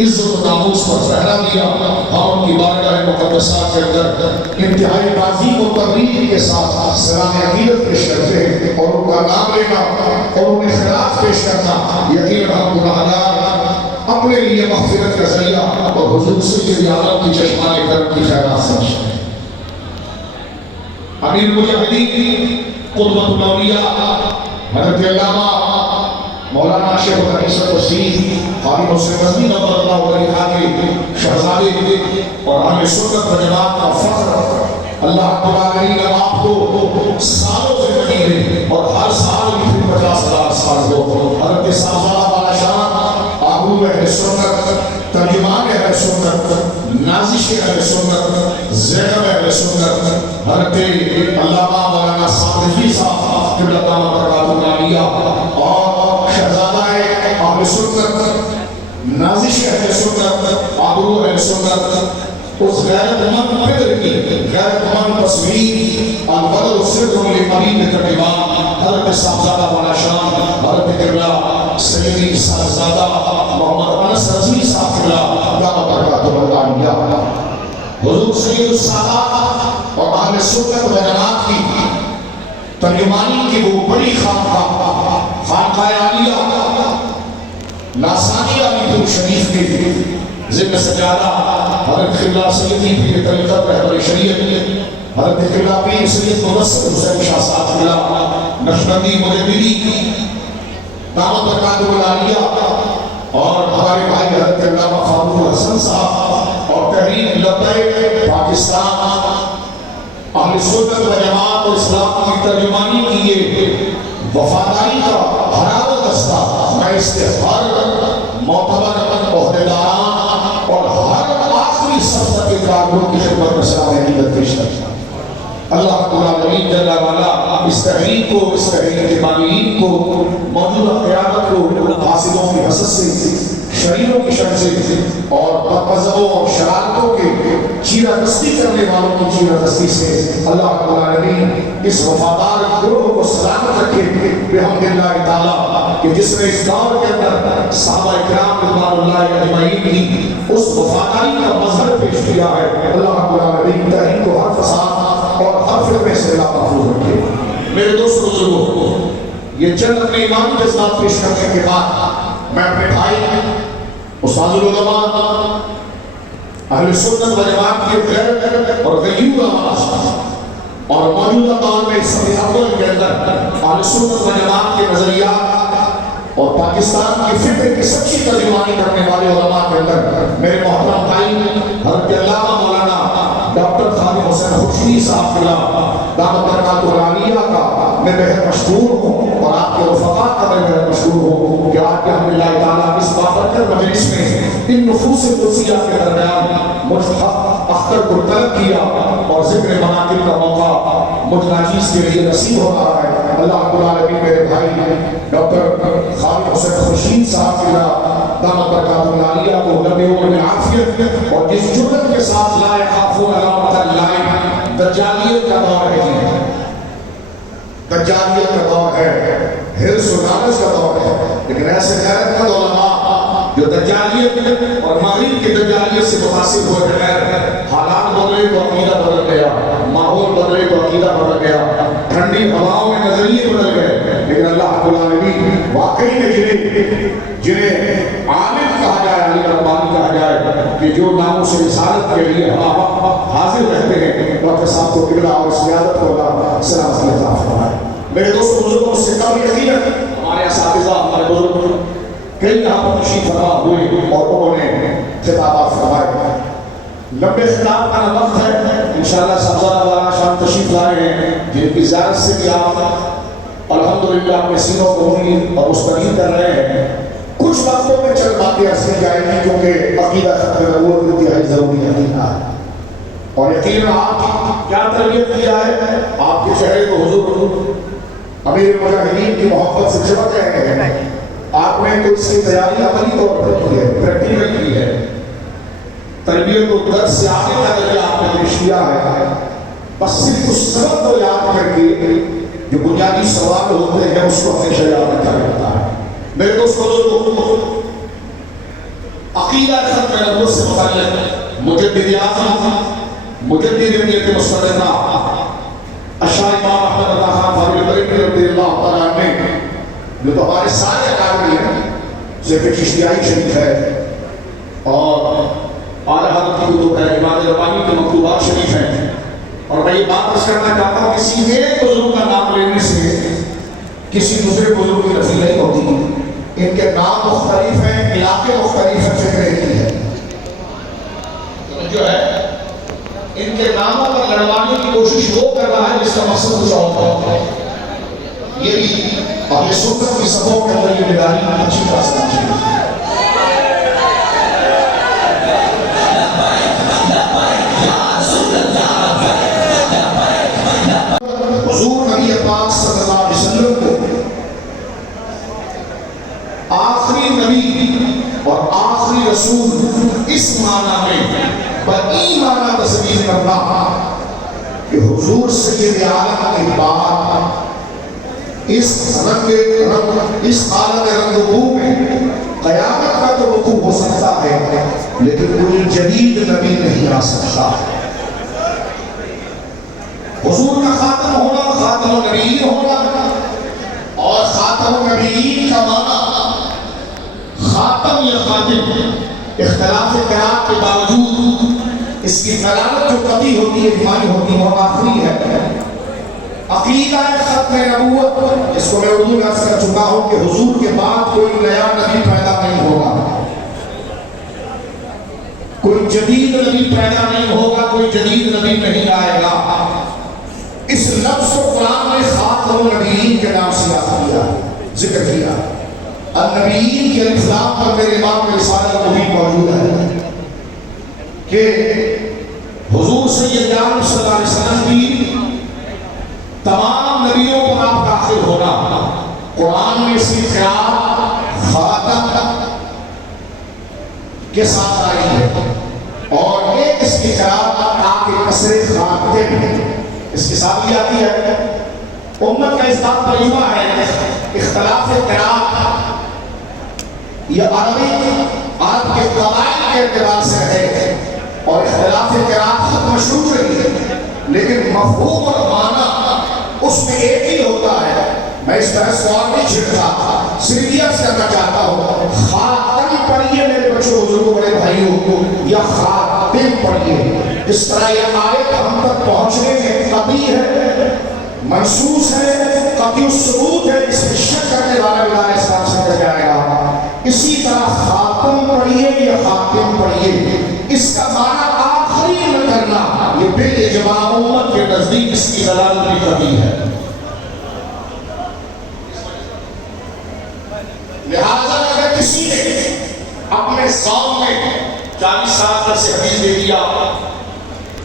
عزت و ناموس پر پہرا دیا، ہم ان کی بارگاہ مقدسات کے اندر انتہائی تعظیم و تقریر کے ساتھ سلام عقیدت پیش کرتے ہیں اور ان کا نام لینا اور انہیں خراج پیش کرنا یقیناً ہم گناہگار اپنے لیے مغفرت کا ذریعہ اور حضور سید عالم کی چشمان کرم کی خیرات سمجھتے ہیں۔ امیر المجاہدین قدوۃ الاولیاء حضرت علامہ مولانا شیخ الحدیث الوسیع خالد حسین نظمی نور اللہ علیہ کے شہزادے اور اہل سنت و جماعت کا فخر، اللہ رب العالمین آپ کو سالوں سے بنی ہے اور ہر سال بھی 50,000 سال ہو۔ حضرت صاحبزادہ والا شان آبرو اہل سنت، ترجمان اہل سنت، نازش اہل سنت، زینب اہل سنت، حضرت علامہ مولانا صادقی صاحب قبلہ دامت برکاتہ العالیہ اور شہزادہ اہل سنت، نازش اہل سنت، آبرو اہل سنت، اس غیرت مند فکر کی غیرت مند تصویر البدر صدر لقریب ترجمان حضرت صاحبزادہ والا شان حضرت قبلہ سیدی صاحبزادہ محمد انس رضوی صاحب قبلہ دامت برکاتہ العالیہ، حضور سید السادات اور اہل سنت و جماعت کی ترجمانی کی وہ بڑی خانقاہ عالیہ لاسانی علی پور شریف کے ذمہ سجادہ حضرت قبلہ سیدی پیر طریقت رہبر شریعت حضرت قبلہ پیر سید مبصر حسین شاہ صاحب قبلہ نقشبندی مجددی دامت برکاتہ العالیہ اور ہمارے بھائی حضرت علامہ فاروق حسن صاحب اور تحریک لبیک پاکستان اہل سنت و جماعت اور اسلام کی ترجمانی کی یہ وفاداری کا بھرا دستہ میں اس کے ہر معتبر عہدیداران اور ہر آخری سطح کے کارکنوں کی خدمت میں سلام عقیدت پیش کرتا ہوں۔ اللہ رب العالمین جل وعلا اس تحریک کو، اس تحریک کے بانیین کو، موجودہ قیادت کو حاسدوں کی حسد سے، شریروں کی شر سے اور بدمذہبوں اور شرارتوں کے چیرہ دستی کرنے والوں کی چیرہ دستی سے اللہ رب العالمین اس وفادار گروہ کو سلامت رکھے بحمد اللہ تعالیٰ کہ جس نے اس دور کے اندر صحابہ اکرام رضوان اللہ اجمعین کی اس وفاداری کا مظہر پیش کیا ہے۔ اللہ رب العالمین تحریک کو ہر فساد اور ہر فتنے سے اللہ محفوظ رکھے۔ میرے دوست بزرگوں، یہ چند اپنے ایمانی جذبات پیش کرنے کے بعد میں اپنے بھائی استاد العلماء اہل سنت و جماعت کے غیر اور غیور آواز اور موجودہ دور میں صدی اول کے اندر اہل سنت و جماعت کے نظریات اور پاکستان کی فکر کی سچی ترجمانی کرنے والے علماء کے اندر میرے محترم بھائی حضرت علامہ مولانا ڈاکٹر خالد حسین خورشیدی صاحب قبلہ دامت برکاتہ العالیہ کا میں بہت مشکور ہوں اور آپ کے رفقا کا میں بہت مشکور ہوں کہ آپ کے الحمدللہ تعالیٰ اس بابرکت مجلس میں ان نفوس قدسیہ کے درمیان مجھ اختر کو طلب کیا اور ذکر مناقب کا موقع مجھ ناچیز کے لیے نصیب ہو رہا ہے۔ اللہ رب العالمین میرے بھائی ڈاکٹر خالد حسین خورشید صاحب قبلہ دامت برکاتہ العالیہ کو لمبی عمر میں عافیت اور جس جرأت کے ساتھ لا یخافون لومۃ لائم، دجالیت کا دور ہے، دجالیت کا دور ہے، حرص و لالچ کا دور ہے، لیکن ایسے غیرت مند علماء جو دجالیت اور مغرب کی دجالیت سے متاثر ہوئے بغیر حالات بدلے تو عقیدہ بدل گیا، ماحول بدلے تو عقیدہ بدل گیا، ٹھنڈی ہواؤں میں نظریے بدل گئے، لیکن اللہ رب العالمین واقعی میں جنہیں عالم کہا جائے، علی ربانی کہا جائے کہ جو ناموس رسالت کے لیے حاضر رہتے ہیں، ڈاکٹر صاحب کو قبلہ اور اس قیادت کو اللہ سلامت عطا فرمائے۔ میرے دوستوں بزرگوں سے قابل یقین ہمارے اساتذہ ہمارے بزرگ کئی یہاں پر تشریف فرما ہوئے اور انہوں نے خطابات فرمائے۔ لمبے خطاب کا وقت ہے، انشاءاللہ صاحبزادہ والا شام تشریف لائے ہیں جن کی زیارت سے بھی آپ الحمدللہ اپنے سینوں کو مہین اور مستقیم کر رہے ہیں۔ کچھ باتوں میں چند باتیں عرض کی جائیں گی کیونکہ عقیدہ ختم نبوت انتہائی ضروری عقیدہ ہے اور یقیناً آپ کیا تربیت کی جائے، آپ کے چہرے کو حضور امیر المجاہدین کی محبت سے چمک رہے ہیں۔ آپ نے تو اس کی تیاری عملی طور پر کی ہے، پریکٹیکل کی ہے، تربیت و درس سے آگے کا ذریعہ آپ نے پیش کیا ہے، بس صرف اس سبق کو یاد کر کے جو بنیادی سوال ہوتے ہیں اس کو ہمیشہ یاد رکھا جاتا ہے۔ میرے دوستوں عقیدہ ختم نبوت سے متعلق مجدد اعظم مجدد ملت مسلمہ اشار امام احمد رضا خان فاروق بریلوی رضی اللہ تعالیٰ عنہ جو تو ہمارے سارے اکابر ہیں، شیخ چشتیائی شریف ہے اور اعلیٰ حضرت کی کتب ہے، امام ربانی کے مکتوبات شریف ہیں. اور میں یہ بات عرض کرنا چاہتا ہوں، کسی ایک بزرگ کا نام لینے سے کسی دوسرے بزرگ کی نفی نہیں ہوتی. ان کے نام مختلف ہیں، علاقے مختلف ہیں، فکر ایک ہی ہے. جو ہے ان کے ناموں پر لڑوانے کی کوشش وہ کر رہا ہے جس کا مقصد کچھ اور ہوتا ہے. یہ بھی اہل سنت کی صفوں کے اندر یہ بیداری اچھی طرح سے ہے. حضور نبی پاک صلی اللہ علیہ وسلم کو آخری نبی اور آخری رسول اس معنی میں بڑی معنی تصویر کرنا کہ حضور سید عالم کے بعد اس عالم رنگ و بو میں قیامت کا تو وقوع ہو سکتا ہے، لیکن کوئی جدید نبی نہیں آ سکتا. حضور کا خاتم ہونا، خاتم النبیین ہونا، اور خاتم النبیین کا معنی خاتم یا خاتم اختلاف قرات کے باوجود اس کی دلالت جو قطعی ہوتی ہے، ایمانی ہوتی ہے، وہ آخری ہے. عقیدہ ختم نبوت جس کو میں اردو میں عرض کر چکا ہوں کہ حضور کے بعد کوئی نیا نبی پیدا نہیں ہوگا، کوئی جدید نبی پیدا نہیں ہوگا، کوئی جدید نبی نہیں آئے گا. اس لفظ کو قرآن نے خاتم النبیین کے نام سے یاد کیا، ذکر کیا. النبیین کے الف لام پر میرے امام کے رسالہ مبین موجود ہے کہ حضور سید عالم صلی اللہ علیہ وسلم کی تمام نبیوں پر آپ داخل ہونا. قرآن میں اس کی قرات خاتم کے ساتھ آئی ہے، اور ایک اس کی قرات آگے کسر خاتم اس کے ساتھ بھی آتی ہے. امت کا اس بات پر اجماع ہے اختلاف قرات یہ عرب کے قواعد کے اعتبار سے ہے، اور اختلاف قرات خود مشروع رہی ہے، لیکن مفہوم اور معنی اس میں ایک ہی ہوتا ہے. میں اس طرح سوال نہیں چھڑتا، صرف یہ کرنا چاہتا ہوں خاتم پڑھیے میرے بچوں بزرگوں بڑے بھائیوں، یا خاتم پڑھیے. اس طرح یہ آیت ہم تک پہنچنے میں قطعی ہے، منصوص ہے، قطعی الثبوت ہے، اس میں شک کرنے والا بلا اسلام سے کر جائے گا. اسی طرح خاتم پڑھیے یا خاتم پڑھیے، اس کا معنی آخری نہ کرنا، یہ بالاجماع امت کے نزدیک اس کی دلالت بھی قطعی ہے. لہذا اگر کسی نے اپنے قوم میں 40 سال تک سے حدیث دے دیا،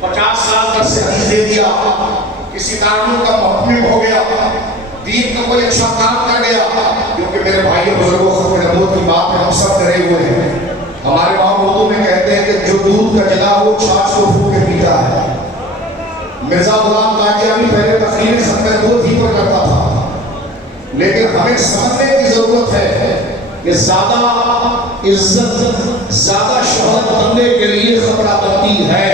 50 سال تک سے حدیث دے دیا، کسی تعلق کا محکم ہو گیا، دین کا کوئی اچھا کام کر گیا، کیونکہ میرے بھائی بزرگوں ختم نبوت کی بات میں ہم سب ڈرے ہوئے ہیں. ہمارے وہاں اردو میں کہتے ہیں کہ جو دودھ کا جلا وہ چھاچھ کو پھو کے پیتا ہے. مرزا غلام قادیانی پہلے تقریر ختم نبوت ہی پر کرتا تھا، لیکن ہمیں سمجھنے کی ضرورت ہے کہ زیادہ عزت، زیادہ شہرت بننے کے لیے خطرہ بنتی ہے،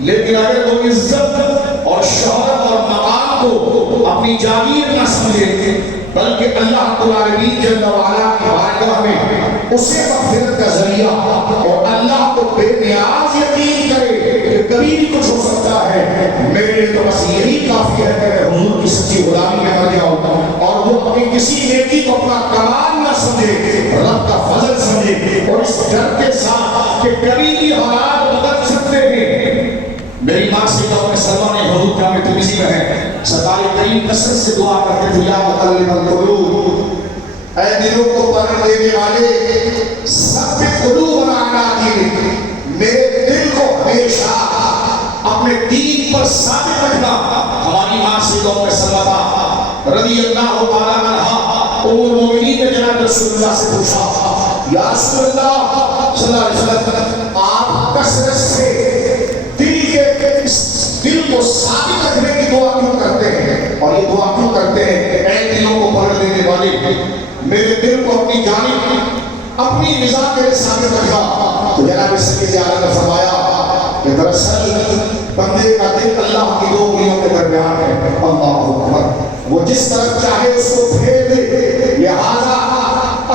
لیکن اگر وہ عزت اور شہرت اور مقام کو اپنی جاگیر نہ سمجھے، بلکہ اللہ رب العالمین جل وعلا کی بارگاہ میں اسے مغفرت کا ذریعہ اور اللہ کو بے نیاز یقین کرے کہ کبھی بھی کچھ ہو سکتا ہے، میرے لیے تو بس یہی کافی ہے کہ میں حضور کی سچی غلامی میں مر جاؤں، اور وہ اپنی کسی نیکی کو اپنا کمال نہ سمجھے، رب کا فضل سمجھے، اور اس ڈر کے ساتھ کہ کبھی بھی حالات بدل سکتے ہیں. میری ماں سے اپنے سلمان حضور کا میں ترمذی میں ہے، سرکار کریم کثرت سے دعا کرتے تھے، یا مقلب القلوب، اے دلوں کو پرکھ دینے والے، ثبت قلوبنا علی دینک، میرے دل کو ہمیشہ اپنے دین پر ثابت رکھنا. ہماری ماں سے ام سلمہ رضی اللہ تعالیٰ عنہا ام المؤمنین نے جناب رسول اللہ سے پوچھا، یا رسول اللہ صلی اللہ علیہ وسلم، آپ کثرت سے دل کو ثابت رکھنے کی دعا کیوں کرتے ہیں، اور یہ دعا کیوں کرتے ہیں کہ اے دلوں کو پرکھ دینے والے، میرے دل کو اپنی جانب اپنی رضا کے لیے ثابت رکھا، تو جناب سید عالم نے فرمایا کہ دراصل بندے کا دل اللہ کی دو انگلیوں کے درمیان ہے، اللہ اکبر، وہ جس طرف چاہے اس کو پھیر دے، لہذا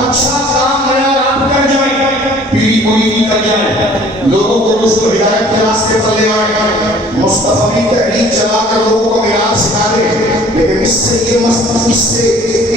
اچھا کام نیا آپ کر جائیں، پیری پوری کر جائیں، لوگوں کو رشد و ہدایت کے راستے پر لے آئیں، مصطفی تحریک چلا کر لوگوں کو معیار سکھا دے، لیکن اس سے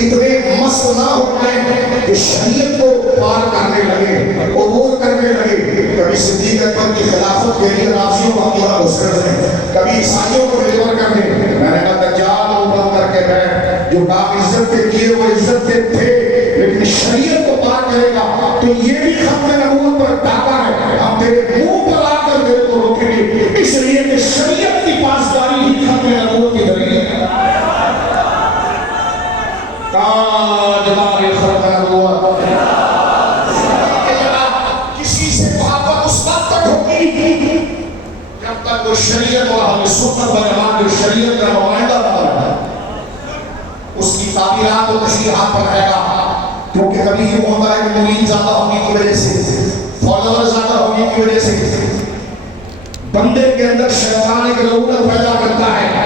اتنے مست نہ ہو جائیں کہ شریعت کو پار کرنے لگے، عبور کرنے لگے، کبھی صدیق اکبر کی خلافت کے لیے رافضیوں کو ہمارا گھسر دیں، کبھی عیسائیوں کو ڈلیور کر دیں۔ میں نے کہا دجال کو بند کر کے بیٹھ، جو باق عزت کے کیے وہ عزت کے تھے، لیکن شریعت کو پار کرے گا تو یہ بھی ختم نبوت پر ڈاکہ ہے، ہم تیرے منہ پر آ کر تیرے کو روکیں گے، اس لیے کہ شریعت کی پاسداری ہی ختم نبوت کی دلیل ہے۔ تاجدار ختم نبوت، کسی سے محبت اس وقت تک ہوگی جب تک وہ شریعت اور اہل سنت والجماعت جو شریعت کا نمائندہ بنا رہا ہے، اس کی تعبیرات و تشریحات پر رہے گا، کیونکہ کبھی یہ ہوتا ہے کہ مرید زیادہ ہونے کی وجہ سے، فالوور زیادہ ہونے کی وجہ سے بندے کے اندر شیطان ایک رغبت پیدا کرتا ہے،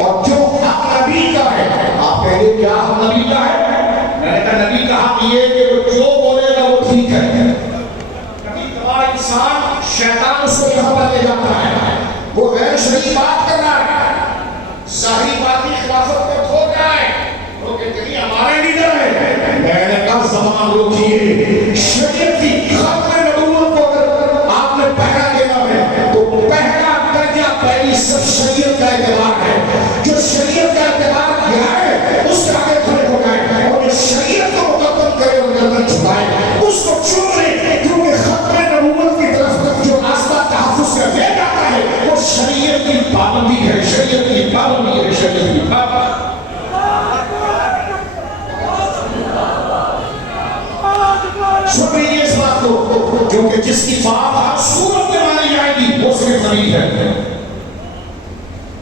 اور جو حق نبی کا ہے، آپ کہیں گے کیا حق نبی کا ہے؟ میں نے کہا نبی کا حق یہ کہ وہ جو بولے گا وہ ٹھیک ہے۔ کبھی کبھار انسان شیطان اس کو یہاں پر لے جاتا ہے، وہ غیر شرعی بات کر رہا ہے، ظاہری بات کی خلافت کو کھو رہا ہے، وہ کہتے ہیں ہمارے لیڈر ہے۔ میں نے کہا زبان روکیے، شریعت کی ختم نبوت کو اگر آپ نے پہلا دینا ہے تو پہلا درجہ پہلی سب شریعت کا اعتبار ہے، جو شریعت کا اعتبار کیا ہے اس کے آگے کھڑے ہو گئے، اور جو شریعت کو مقدم کرے اور گردن چھپائے اس کو چن لیں، کیونکہ ختم نبوت کی طرف تک جو راستہ تحفظ کا لے جاتا ہے وہ شریعت کی پابندی ہے، شریعت کی پابندی ہے، شریعت کی پابندی۔ سن لیجیے اس بات کو، کیونکہ جس کی بات ہر صورت میں مانی جائے گی وہ صرف نبی ہے،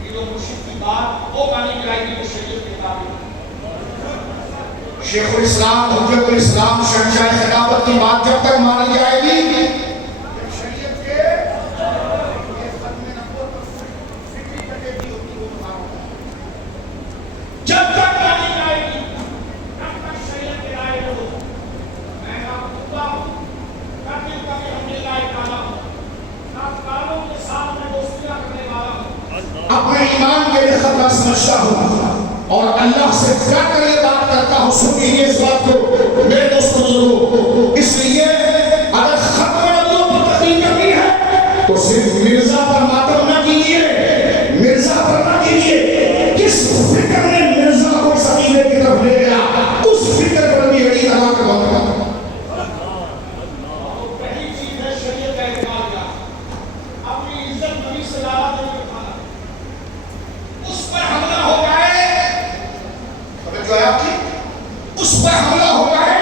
مرشد کی بات وہ مانی جائے گی وہ شریعت کے تابع۔ شیخ الاسلام حجت الاسلام شہنشاہ خلافت کی بات جب تک مانی جائے گی جب شریعت کے ختم نبوت پر فکری کٹے گی ہوتی وہ مطابق، جب تک مانی جائے گی تب تک شریعت کے رائے ہو۔ میں آپ خدا ہوں، کرنے کا بھی ہم نے لائق والا ہوں، نافکاروں کے ساتھ میں دوستیاں کرنے والا ہوں، اپنے ایمان کے لیے خطرہ سمجھتا ہوں اور اللہ سے کیا کرے بات کرتا ہوں۔ سنیے اس بات کو میرے دوستوں بزرگوں، اس لیے اگر ختم نبوت پر تقریر کرنی ہے تو صرف مرزا پر ماتم نہ کیجیے، مرزا پر نہ کیجیے، کس فکر نے مرزا کو سکینے کی طرف لے گیا اس فکر پر بھی اڑی لگا کر بند کر۔ پہلی چیز ہے شریعت کا اعتبار کیا، اپنی عزت نبی سے زیادہ دل میں کھانا، اس پر حملہ ہو جائے، جو ہے آپ کی اس پر حملہ ہو جائے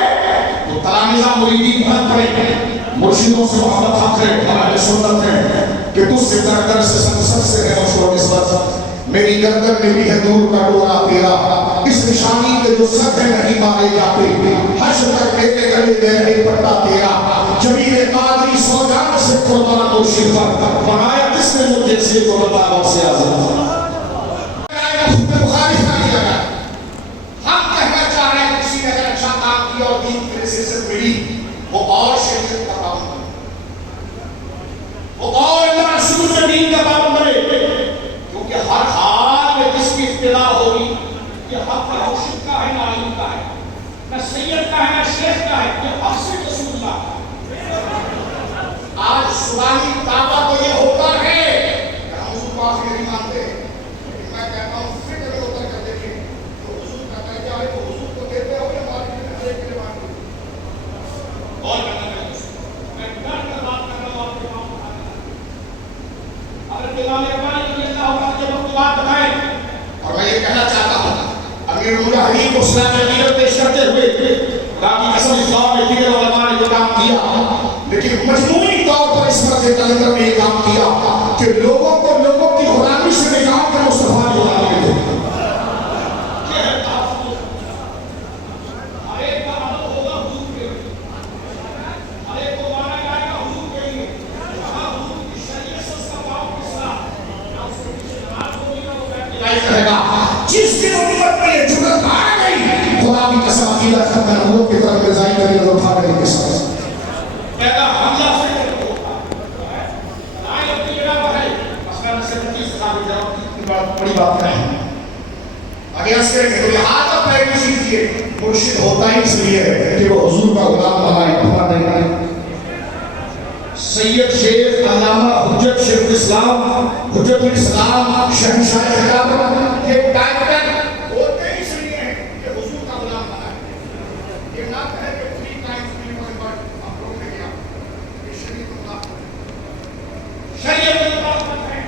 تو تلامذہ مریدین بھر پڑے، مرشدوں سے محبت حق ہے، ہمارے سنت ہے کہ تجھ سے در سے سب سے ہے مشہور نسبت، میری گردن میں بھی ہے دور کا ڈورا تیرا، اس نشانی کے جو سب ہے نہیں مارے جاتے، حشر تک میرے گلے میں نہیں پڑتا تیرا، جمیل قادری سوجان سے قربان و شرفت، بنایا کس نے مجھے سے کو بتا غوث اعظم۔ اور دین کی نصیحت ملی وہ اور شریعت کا پابند بنے، وہ اور اللہ رسول کے دین کا پابند بنے، کیونکہ ہر حال میں جس کی ابتدا ہوگی یہ حق نہ مرشد کا ہے نہ عالم کا ہے، نہ سید کا ہے نہ شیخ کا ہے، یہ حق سے رسول اللہ کا۔ آج سبانی دعویٰ تو یہ ہوتا ہے کہ ہم حضور کو آخری نہیں مانتے، لیکن میں کہتا ہوں فکر میں اتر کر دیکھیں جو حضور کا درجہ ہے وہ حضور کو دیتے ہو یا مالک کے لیے مانتے اور کرنا میں ڈر کر بات کر رہا ہوں آپ کے پاس اگر امام اقبال رضی اللہ عنہ کے وقت بات بتائیں، اور میں یہ کہنا چاہتا ہوں امیر المجاہدین کو اسلام میں غیرت پیش کرتے ہوئے باقی قسم اسلام میں دیگر علماء نے جو کام کیا، لیکن مجموعی طور پر اس مرض کلندر میں یہ کام کیا کہ لوگوں کو لوگوں کی غلامی سے نکال کر مصطفیٰ کی غلامی دے۔ وسیلہ ختم نبوت کی طرف رضائی کا نظر اٹھا رہے ہیں. کس پہلا حملہ سے آئے اپنی جناب ہے مسئلہ سے 30 سال جناب کی بڑی بات نہیں. آگے اس کے لہذا پہلی چیز یہ مرشد ہوتا ہی اس لیے ہے کہ وہ حضور کا غلام بنائے بنا نہیں. سید شیخ علامہ حجت شیخ الاسلام حجت الاسلام شہنشاہ خلافت یہ ٹائٹل ہوتے ہی اس لیے ہیں کہ حضور کا غلام بنائے. یہ نہ کہے کہ 3 times minimum but آپ لوگ نے کیا یہ شریعت اللہ شریعت اللہ ہے.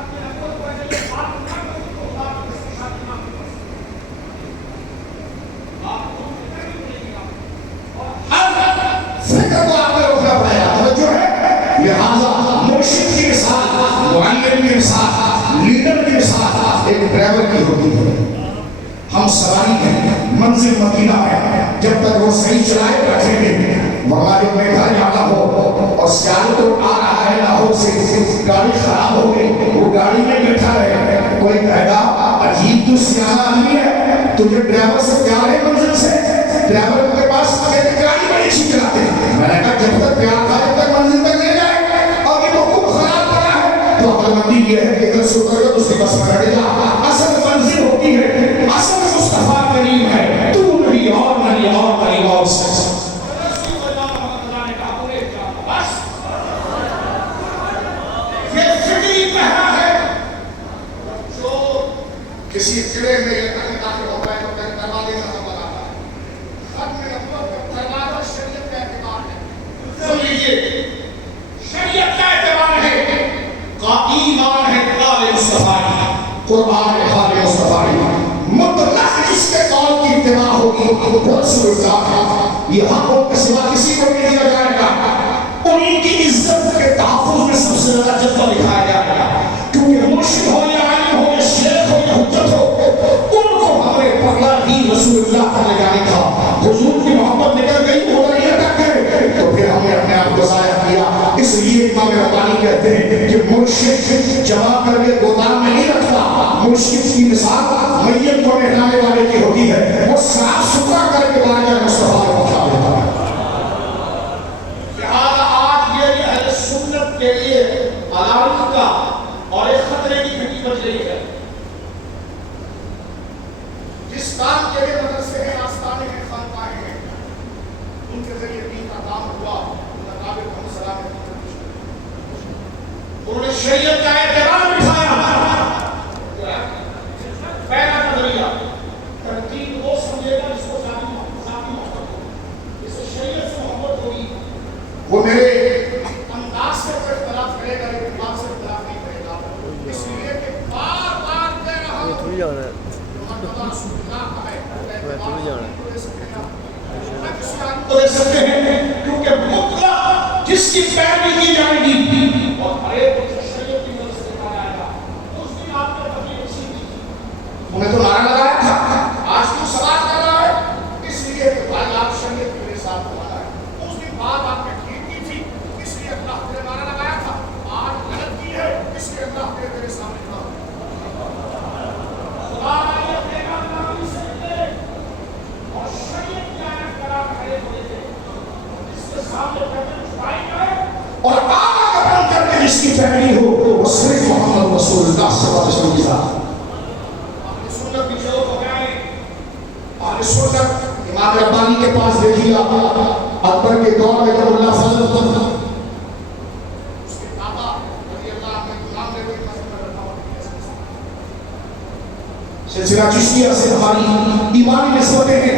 اپنے اپنے کو ایسے بات نہ کرو تو اللہ اس کے ساتھ نہ کرو. آپ کو نہیں ملے گا اور ہر فکر کو آپ نے روکنا پڑے گا. توجہ ہے. لہذا مرشد کی مثال معلم کی مثال لیڈر کی مثال ایک ڈرائیور کی ہوتی ہے. ہم سواری ہیں منزل مکینہ ہے جب تک وہ صحیح چلائے بیٹھیں گے ورنہ جب بیٹھا جانا ہو اور سیال تو آ رہا ہے لاہور سے گاڑی خراب ہو گئی وہ گاڑی میں بیٹھا رہے کوئی کہے گا عجیب تو سیاح آدمی ہے تجھے ڈرائیور سے پیار ہے منزل سے ڈرائیور کے پاس گاڑی بڑی اچھی چلاتے ہیں. میں نے کہا جب تک پیار تھا جب تک منزل تک لے جائے اور یہ تو خوب خراب کرا ہے تو عقل مندی یہ ہے کہ اگر سو کر اس کی بس میں رہ جا. اصل منزل ہوتی ہے اصل مصطفیٰ کریم ہے تو نہیں اور نہیں اور نہیں اور سے کسی قلعے میں یہ تک داخل ہوتا ہے تو پھر دروازے میں نمبر آتا ہے. ختم نبوت کا دروازہ شریعت کا اعتبار ہے. سن لیجیے شریعت کا اعتبار ہے کا ایمان ہے قال مصطفیٰ قرآن حال مصطفیٰ مطلق جس کے قول کی اتباع ہوگی وہ رسول اللہ ہے. یہ حق ان کے سوا کسی کو نہیں دیا جائے گا. انہیں کی عزت کے تحفظ میں سب سے زیادہ جذبہ دکھایا جائے گا کیونکہ مرشد ہو یا عالم ہو یا شیخ ہو یا حجت ہو ان کو ہمیں پگلا ہی رسول اللہ کا لے جانے تھا. حضور کی محبت نکل گئی وہ نہیں اٹک گئے تو پھر ہم نے اپنے آپ کو ضائع کیا. اس لیے امام ربانی کہتے ہیں کہ مرشد جمع کر کے گودام میں نہیں رکھتا. مرشد کی مثال میت کو نہلانے والے کی ہوتی ہے. وہ صاف ستھرا کر کے باہر مصطفیٰ کو پہنچا دیتا ہے. لہذا آج یہ اہل سنت کے لیے علامت کا اور ایک خطرے کی گھنٹی بج رہی ہے. جس کام کے لیے مدرسے ہیں آستانے ہیں خانقاہیں ہیں ان کے ذریعے دین کا کام ہوا مطابق ہم سلام انہوں نے شریعت کا اعتبار بٹھایا. پہلا نظریہ ترتیب وہ سمجھے گا جس کو ذاتی محبت ہو جس سے شریعت سے محبت ہوگی وہ میرے انداز سے اختلاف کرے گا لیکن بات سے اختلاف نہیں کرے گا. اس لیے کہ بار بار کہہ رہا ہوں تھوڑی جانا ہے تو دے سکتے ہیں کیونکہ مطلق جس کی پیروی کی جائے گی اور ہر ایک شریعت کی مدد سے کہا جائے گا اس دن آپ نے تبلیغ اسی کی تھی. انہیں تو نعرہ لگایا تھا. آج کیوں سوال کر رہا ہے اس لیے کہ بھائی آپ شریعت کے میرے ساتھ ہمارا ہے. اس دن بات آپ نے ٹھیک کی تھی اس لیے اللہ نے نعرہ لگایا تھا. آج غلط کی ہے اس لیے اللہ نے میرے سامنے کہا خدا نے اپنے کام سے لے اور شریعت کی آیت کرا کھڑے ہوئے تھے جس کے سامنے کرنے چھپائی کرے اور آگا قبل کر کے جس کی پیروی ہو وہ صرف محمد رسول اللہ صلی اللہ علیہ وسلم کی ذات. اپنی سنت کی جو ہو گئے اہل سنت امام ربانی کے پاس دیکھیے اکبر کے دور میں جب اللہ فضل ہوتا اس کے بابا رضی اللہ عنہ غلام نے کوئی مسئلہ رکھا ہوا سلسلہ چشتیہ سے ہماری ایمانی نسبتیں ہیں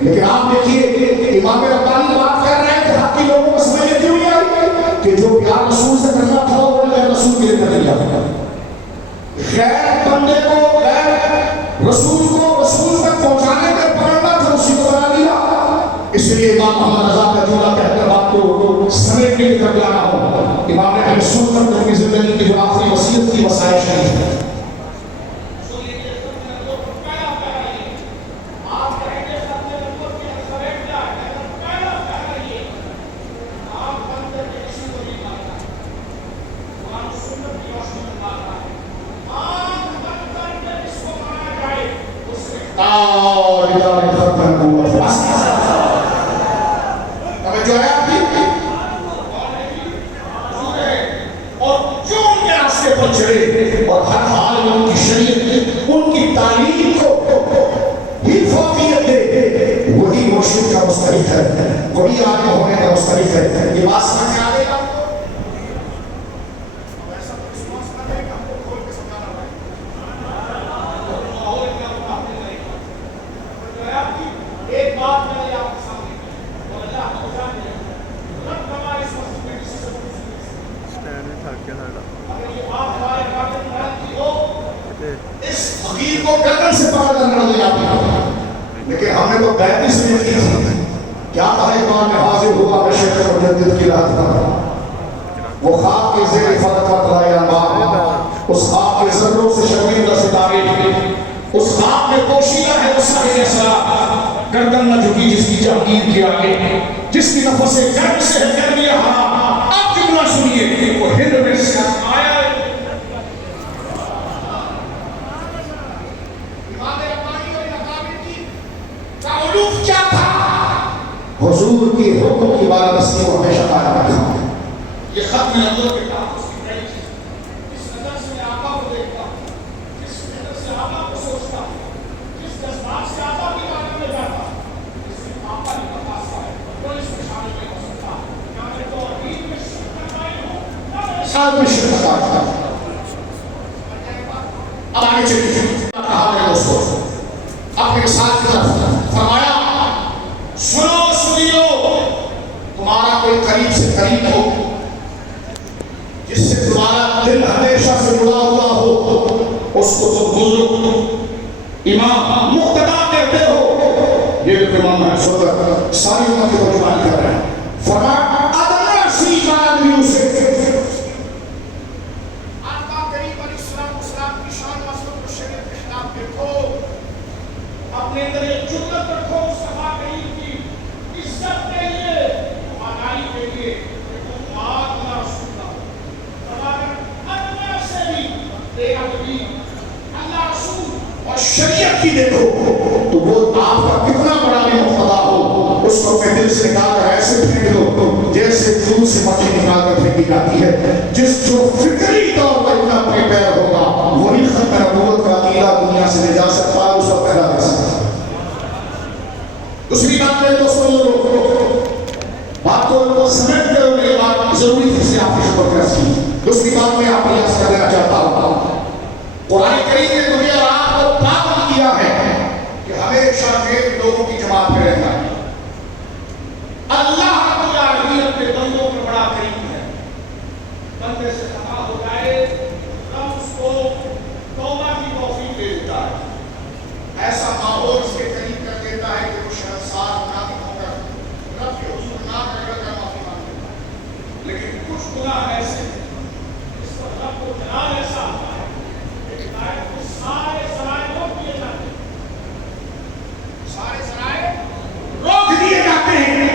لیکن آپ دیکھیے امام ربانی بات کر رہے ہیں کہ حق کی لوگوں کو سمجھ کیوں نہیں آئی کہ جو پیار رسول سے کرنا تھا وہ غیر رسول کے لیے کر لیا. غیر بندے کو غیر رسول کو رسول تک پہنچانے کا پکڑنا تھا اسی کو بنا لیا. اس لیے امام محمد رضا کا جملہ کہہ کر آپ کو سمیٹ کے کر لانا ہو. امام اہل سنت اپنی زندگی کی جو آخری وصیت کی وصایت شریف ہے. راستے پر چڑھے اور ہر حال میں ان کی شریعت ان کی تعلیم کو ہی فوقیت دے، وہی مرشد کا مستحق ہے، وہی عالم ہونے کا مستحق ہے۔ یہ بات سمجھ میں آ گئی آپ کو؟ ایسا تو رسپانس نہ دے کہ ہم کو کھول کے سمجھانا پڑے۔ ایک بات میں نے آپ کے سامنے کی اور اللہ کو جان لیا، رب ہمارے اس مسجد میں کسی سے اگر یہ بات ہمارے قابل بیان کی ہو، اس فقیر کو گردن سے پکڑ کر نہ لے جاتی، لیکن ہم نے تو بیعت ہی سمجھ کی تھی۔ کیا کہا امام میں حاضر ہوا میں شیخ مجدد کی رات کا، وہ خواب کے زیر فتح طلائے انوار، اس خواب کے ذروں سے شرمندہ ستارے، اس خواب میں پوشیدہ ہے وہ سارے اسرار، گردن نہ جھکی جس کی جہانگیر کے آگے، جس کی نفس گرم سے ہے کر دیا ہاں۔ آپ جملہ سنیے، وہ ہند میں سے آیا ہے، امام ربانی اور اقابل کی کا علوف کیا تھا؟ حضور کی حکم کی بالادستی کو ہمیشہ قائم رکھا۔ یہ خط میں حضور کے تحفظ کی پہلی چیز، جس نظر سے میں آقا کو دیکھتا ہوں، جس نظر سے آقا کو سوچتا ہوں، جس جذبات سے آقا کی بارے میں جاتا ہوں، جس سے آقا کی تقاضا ہے وہ اس میں شامل نہیں ہو سکتا۔ کیا میں توحید میں شرک کروائی ہوں؟ ساتھ میں شرک کرتا ہوں۔ اب آگے چلیے، کہا میرے دوستو، اپنے ساتھ کی طرف فرمایا، سنو سنیو، تمہارا کوئی قریب سے قریب ہو، جس سے تمہارا دل ہمیشہ سے جڑا ہوا ہو، اس کو تم بزرگ امام مقتدا کہتے ہو۔ یہ امام ہے سنت ساری امت کو جمع کر رہے ہیں۔ فرمایا ادنا سی آدمیوں سے آقا کریم علیہ السلام کی شان مسلک و شریعت کے خلاف دیکھو، اپنے اندر ایک جرأت رکھو مصطفیٰ کریم کی عزت کے لیے، وفاداری کے لیے، کہ تم مات نہ رسول اللہ ادنا سے بھی تیرا نبی اللہ رسول اور شریعت کی دیکھو تو وہ آپ کا کتنا بڑا بھی مقتدا ہو، اس کو اپنے دل سے نکال کر ایسے پھینک دو جیسے دودھ سے مکھی نکال کر پھینکی جاتی ہے۔ جس جو فکری طور پر اتنا پریپیئر ہوگا وہی ختم نبوت کا عقیدہ دنیا سے لے جا سکتا ہے، اس کو پہلا دے سکتا ہے۔ دوسری بات میں دوستوں بات کو سمیٹ کر میری بات ضروری تھی سے آپ کی خبر پیش کی۔ دوسری بات میں آپ کو یاد کر دینا چاہتا ہوں، قرآن کریم نے دنیا اور آپ کو پابند کیا ہے کہ ہمیشہ نیک لوگوں کی جماعت میں رہنا ہے۔ اللہ رب العالمین اپنے بندوں پر بڑا کریم ہے، بندے سے خطا ہو جائے رب اس کو توبہ کی توفیق دے دیتا ہے، ایسا ماحول اس کے قریب کر دیتا ہے کہ وہ شرمسار منافق ہو کر رب کے حضور نہ کر کر معافی مانگ لیتا ہے۔ لیکن کچھ گناہ ایسے ہیں جس پر رب کو جلال ایسا ہوتا ہے کہ ہدایت کو سارے ذرائع روک دیے جاتے ہیں، سارے ذرائع روک دیے جاتے ہیں۔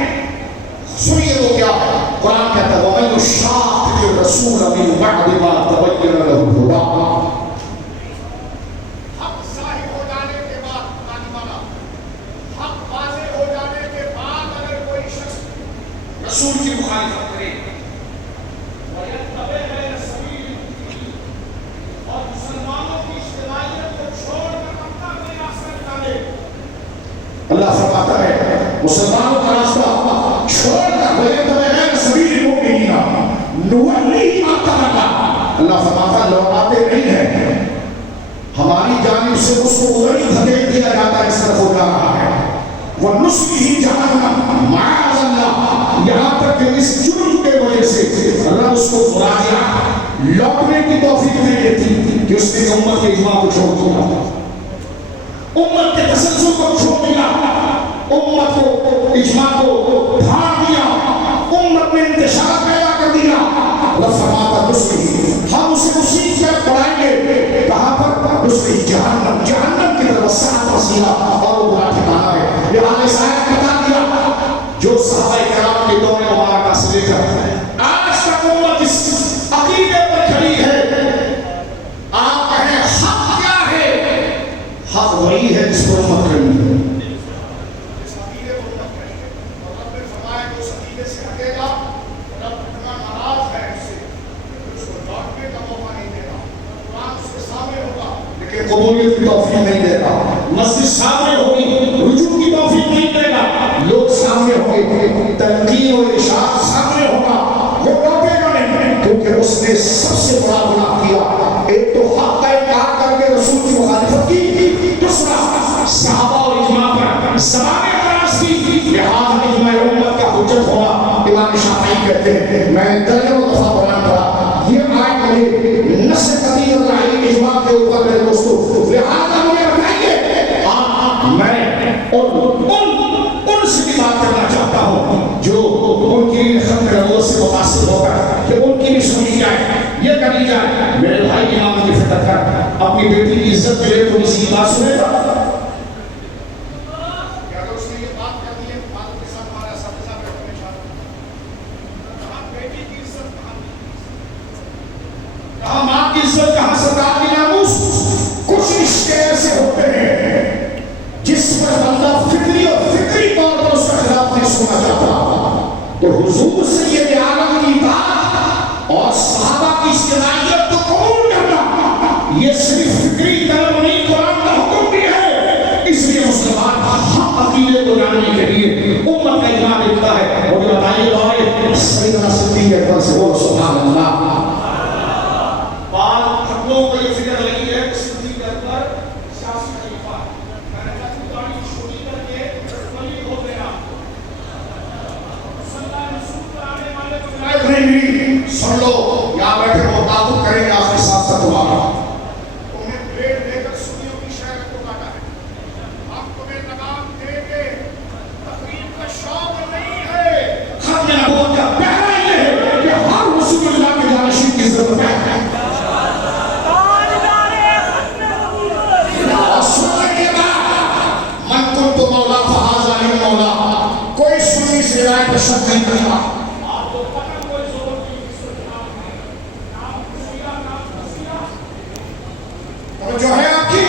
سنیے وہ کیا ہے، قرآن کہتا ہے وَمَن يُشَاقِقِ الرَّسُولَ مِن بَعْدِ مَا تَبَيَّنَ لَهُ الْهُدَىٰ، حق ظاہر ہو جانے کے بعد مانا حق واضح ہو جانے کے بعد اگر کوئی شخص رسول کی مخالفت کرے وَيَتَّبِعْ غَيْرَ سَبِيلِ الْمُؤْمِنِينَ، اور مسلمانوں کی اجتماعیت کو چھوڑ کر اپنا کوئی راستہ نکالے، اللہ فرماتا ہے مسلمانوں کا راستہ چھوڑ کر وَيَتَّبِعْ غَيْرَ سَبِيلِ الْمُؤْمِنِينَ نُوَلِّهِ مَا تَوَلَّىٰ، اللہ فرماتا ہے لوٹاتے نہیں ہیں، ہماری جانب سے اس کو ادھر دھکیل دیا جاتا ہے، اس طرف ہو جا رہا ہے۔ وَنُصْلِهِ جَهَنَّمَ مَعَاذَ اللَّهِ، یہاں تک کہ اس جرم کے وجہ سے رب اس کو مراجعہ لوٹنے کی توفیق نہیں دیتی کہ اس نے امت کے اجماع کو چھوڑ دیا، امت کے تسلسل کو چھوڑ دیا، امت کو اجماع کو بھاڑ دیا، امت میں انتشار پیدا کر دیا۔ اللہ فرماتا نصلی، ہم اسے اسی طرح پڑھائیں گے، کہاں پر؟ نصلی جہنم، جہنم کی طرف سات وسیلہ اور وہ برا ٹھکانا ہے۔ یہاں اس آیت بتا دیا جو صحابہ کرام کے دور مبارکہ سے لے کر آج تک امت اس عقیدے پر کھڑی ہے، آپ کہیں حق کیا ہے؟ حق وہی ہے جس کو امت کھڑی ہے، اس عقیدے کو امت کھڑی ہے، اور رب نے فرمایا کہ اس عقیدے سے ہٹے گا رب اتنا ناراض ہے اس سے کہ اس کو لوٹنے کا موقع نہیں دے قبولیت کی توفیق نہیں دے گا، مسجد سامنے ہوگی رجوع کی توفیق نہیں دے گا، لوگ سامنے ہوں گے، تلقین و ارشاد سامنے ہوگا، وہ روکے گا نہیں، کیونکہ اس نے سب سے بڑا گناہ کیا، ایک تو حق کا انکار کر کے رسول کی مخالفت کی، دوسرا صحابہ اور اجماع پر زبان اعتراض کی، لہذا اجماع امت کا حجت ہونا۔ امام شافعی کہتے ہیں، میں درجوں دفعہ بیان کرا، یہ آیت مجھے نص قطعی نظر آئی اجماع کے اوپر میرے دوستو، لہذا مجھے بتائیے میں ان سے بھی بات کرنا چاہتا ہوں جو ان کی ختم نبوت سے متاثر ہو کر کہ ان کی بھی سنی جائے، یہ کری جائے۔ میرے بھائی امام کی فکر کر اپنی بیٹی کی عزت کے لیے تھوڑی سی بات سنے گا؟ کہاں ماں کی عزت، کہاں سرکار کی ناموس؟ کچھ رشتے ایسے ہوتے ہیں جس پر بندہ فکری طور پر اس کا خلاف نہیں سنا چاہتا، تو حضور سید عالم کی بات اور صحابہ کی استنائیت کو قبول کرنا، یہ صرف فکری طلب نہیں، قرآن کا حکم بھی ہے۔ اس لیے مسلمان حق عقیدے کو جاننے کے لیے امت کا اجماع دیتا ہے۔ مجھے بتائیے دعائے سیدنا صدیق اکبر سے بولو سبحان اللہ۔ لوگوں کو یہ فکر لگی ہے کہ صدیق اکبر سیاسی خلیفہ، میں نے کہا تو داڑھی چھوٹی کر کے ولی ہو گیا، صلی اللہ علیہ وسلم پر آنے والے کو ولایت نہیں ملی۔ سن لو، یہاں بیٹھے ہو تعلق کریں گے آخری ساتھ تک تمہارا، تمہیں بلیڈ دے کر سنیوں کی شہرت کو کاٹا ہے، ہم تمہیں لگام دے کے تقریب کا شوق نہیں ہے۔ ختم نبوت کا پہلا یہ ہے کہ ہر رسول اللہ کے جانشین کی ضرورت ہے۔ کوئی سنی سے رائے پر شک نہیں کرتا، جو ہے آپ کی،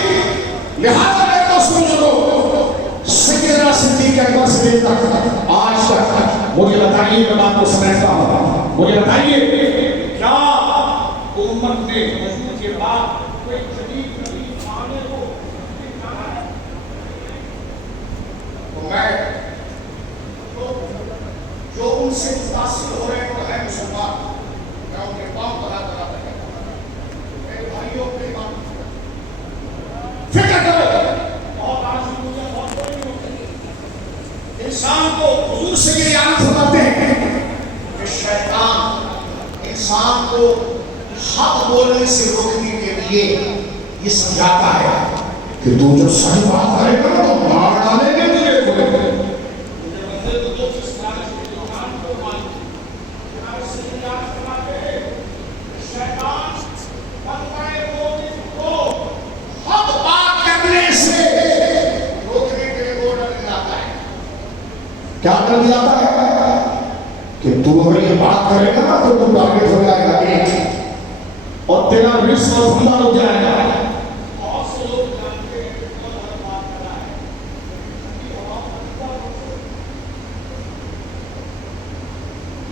لہذا میرے دوستوں جو سیدنا صدیق اکبر سے لے کر آج تک مجھے بتائیے، میں بات کو سمجھتا ہوں، مجھے بتائیے کیا امت نے حضور کے بعد کوئی جدید نبی آنے کو کہا ہے؟ تو میں جو ان سے متاثر ہو رہے ہیں وہ ہے مسلمان، میں ان کے پاؤں بنا کر میرے بھائیوں کے پاؤں فکر کرو، بہت آج مجھے بہت بڑی ہوتی ہے۔ انسان کو حضور سے یہ یاد فرماتے ہیں کہ شیطان انسان کو حق بولنے سے روکنے کے لیے یہ سمجھاتا ہے کہ تو جو صحیح بات کرے گا تو مار ڈالیں گے تجھے کو۔ کیا کر دیا ہے کہ تو اگر یہ بات کرے گا نا تو تو ٹارگیٹ ہو جائے گا ایک، اور تیرا رزق اور فنڈا ہو جائے گا۔ بہت سے لوگ جانتے ہیں کہ کون ہر بات کر رہا ہے،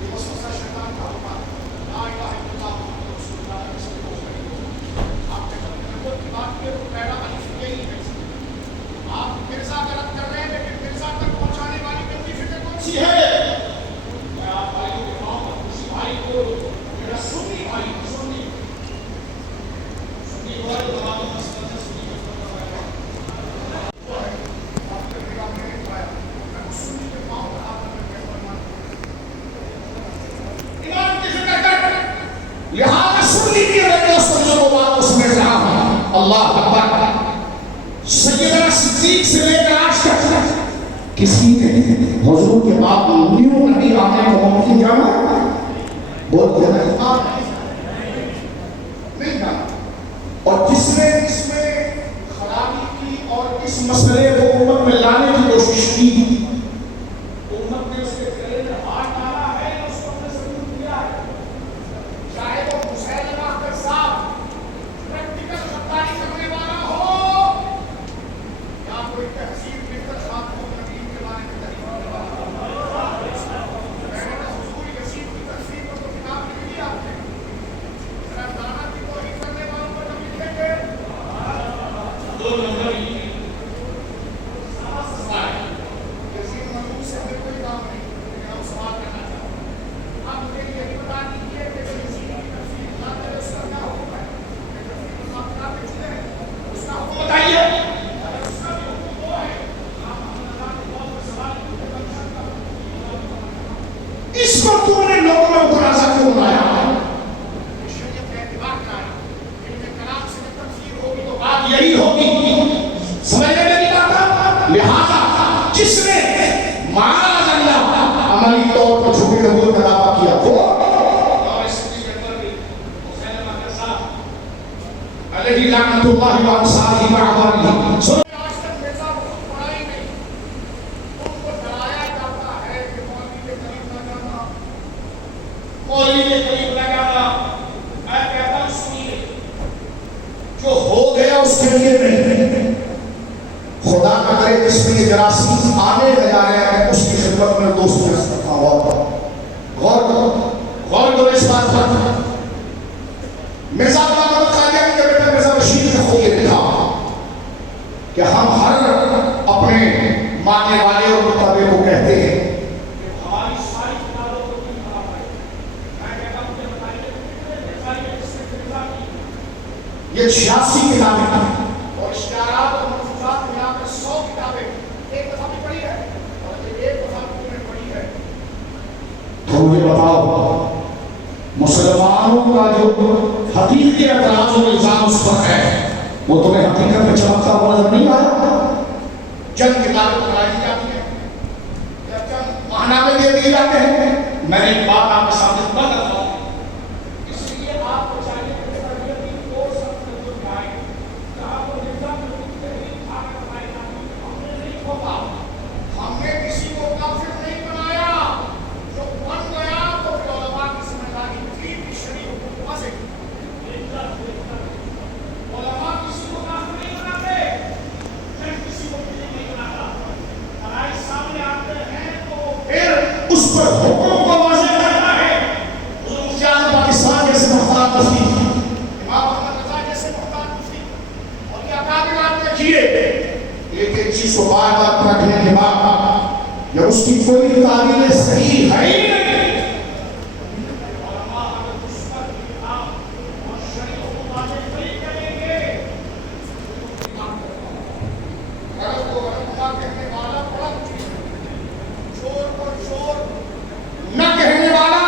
یہ وسوسہ شیطان کا ہوتا ہے۔ لا الہ الا اللہ محمد رسول اللہ صلی اللہ علیہ وسلم، آپ نے نبوت کی بات کی تو پہلا الف یہی ہے۔ آپ مرزا کا رد کر رہے ہیں لیکن مرزا تک پہنچانے والی گندی فکر کون سی ہے؟ میں آپ بھائیوں کے پاؤں پر کسی بھائی کو میرا سنی بھائی سنی بھائی تمام مسئلہ سے سنی ایمان کی فکر کر، لہذا سن لیجیے میرے دوستوں جو بات اس میں رہا ہوں۔ اللہ اکبر۔ سیدنا صدیق سے لے کر آج تک کسی نے حضور کے بعد نیو نبی آنے کو ممکن جانا بہت زیادہ نہیں جانا، اور جس نے اس میں خرابی کی اور اس مسئلے کو امت میں لانے کی کوشش کی، امت نے اس کے گلے میں ہاتھ ڈالا ہے، اس کو اپنے ضرور کیا ہے، چاہے وہ مسیلمہ کذاب پریکٹیکل غداری کرنے والا ہو یا کوئی تہذیب لکھ کر خاتم النبی کے بارے میں تحریر کرنے والا ہو۔ میں نے حضور یزید کی تقسیم کو تو کتاب لکھ دی آپ نے، لعنت اللہ وانصارہ وعوانہ. سنو آج تک مرزا بہت پڑھائی نہیں، ان کو ڈرایا جاتا ہے کہ مولوی کے قریب نہ جانا، مولوی کے قریب نہ جانا. میں کہتا ہوں سنیے، جو ہو گیا اس کے لیے نہیں. خدا نہ کرے جس میں یہ جراثیم آنے لگا ہے اس کی خدمت میں دوست میں رکھا ہوا تھا. غور کرو اس بات پر. مرزا غلام احمد قادیانی کے بیٹے مرزا بشیر نے خود یہ لکھا کہ ہم ہر اپنے ماننے والے اور مطابق کو کہتے ہیں ہماری ساری کتابوں کو بھی خراب ہے. میں کہتا ہوں مجھے بتائیے کس نے مرزا کی یہ 86 کتابیں ہیں اور اشتہارات اور ملفوظات ملا کر 100 کتابیں ایک دفعہ بھی پڑھی ہے اور ایک دفعہ بھی تم نے پڑھی ہے. تو مجھے بتاؤ مسلمانوں کا جو حقیقی اعتراض و الزام اس پر ہے وہ تمہیں حقیقت میں چمکتا ہوا نظر نہیں آیا؟ چند کتابیں پڑھائی جاتی ہیں یا چند ماہنامے دے دیے جاتے ہیں. میں نے ایک بات آپ کے سامنے نہ کرتا ہوں، اس لیے آپ کو چاہیے کہ تربیتی کورس اپنے جو جائیں جہاں پر مرزا ملوک تحریر کھا کر بنائی جاتی ہے. ہم نے نہیں کھوپا، ہم نے کسی کو کافر نہیں بنایا. جو بن گیا تو پھر علماء کی ذمہ داری تھی کہ شرعی حکم واضح کی. علماء کسی کو کافر نہیں بناتے، میں کسی کو نہیں بناتا. ہمارے سامنے آتے ہیں تو پھر اس پر حکم کو واضح کرنا ہے. حضور مفتی اعظم پاکستان جیسے محترم مفتی امام احمد رضا جیسے محتاط مفتی اور یہ اکابر آپ دیکھیے ایک ایک چیز کو بار بار پرکھنے کے بعد یا اس کی کوئی تعبیر صحیح ہے ہی نہیں. علماء اگر اس پر اتفاق اور شرعی حکم واضح نہیں کریں گے غلط کو غلط نہ کہنے والا بڑا مجرم ہے، چور کو چور نہ کہنے والا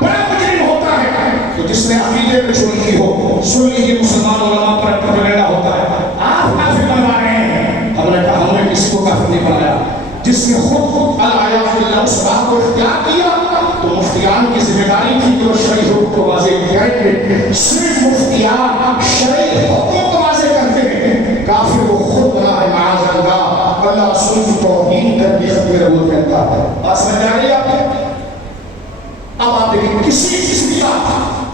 بڑا مجرم ہوتا ہے. تو جس نے عقیدے میں چوری کی ہو سن لیجیے مسلمان علماء پر پروپیگنڈا ہوتا ہے آپ کافر بنوا رہے ہیں. ہم نے کہا ہم نے کسی کو کافر نہیں بنایا. جس نے خود الیاذ باللہ اس راہ کو اختیار کیا تو مفتیان کی ذمہ داری تھی کہ وہ شرعی حکم کو واضح کریں گے. صرف مفتیان شرعی حکم کو واضح کرتے ہیں، کافر وہ خود بنا ہے معاذ اللہ. اللہ رسول کی توہین کر کے ختم رسول کہتا ہے. بات سمجھ آ رہی ہے آپ کو؟ اب آپ دیکھیں کسی قسم کی بات